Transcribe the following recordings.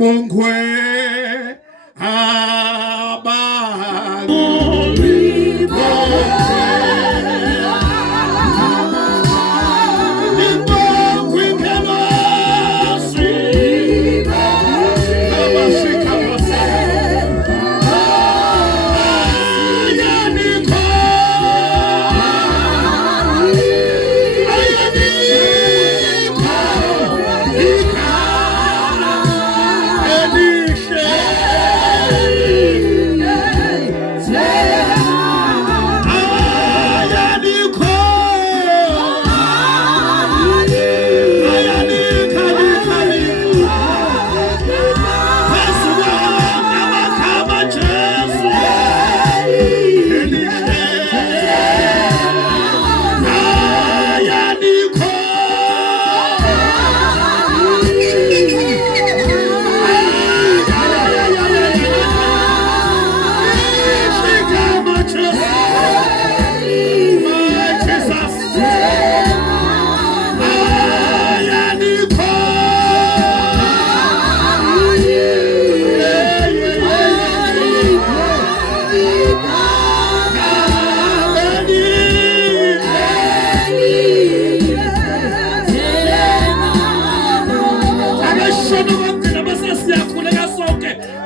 Ibongwe abantu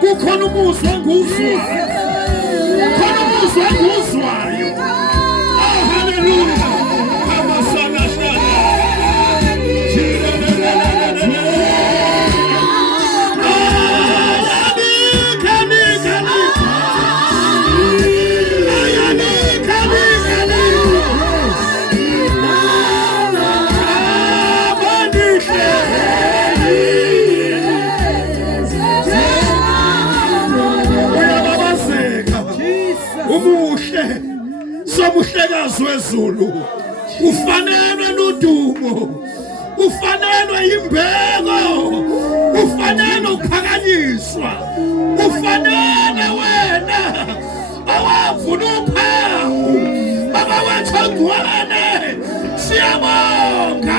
kukhona umuzwa enguzwayo, khona umuzwa enguzwayo. Oh haleluya, amasana shana umuhle somuhlekazi wezulu, ufanelwe nodumo, ufanelwe imbeko, ufanelwe ukuphakanyiswa, ufanele wena owavuna uphawu baba wathongwane. Siyabonga,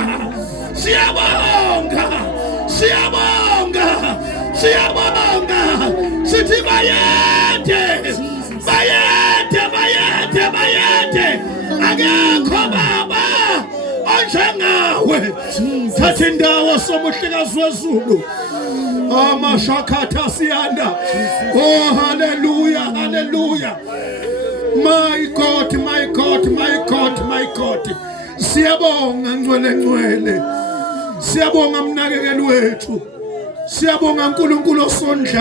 siyabonga, siyabonga, siyabonga, sithi bayede, bayede, bayede, bayede, akekho baba onjengawe. Thatha indawo somuhlekazi wezulu, amashakatha siyanda. Oh hallelujah, hallelujah. My God, my God, my God, my God. Siyabonga ngcwele ngcwele, siyabonga mnakekeli wethu, siyabonga uNkulunkulu osondla.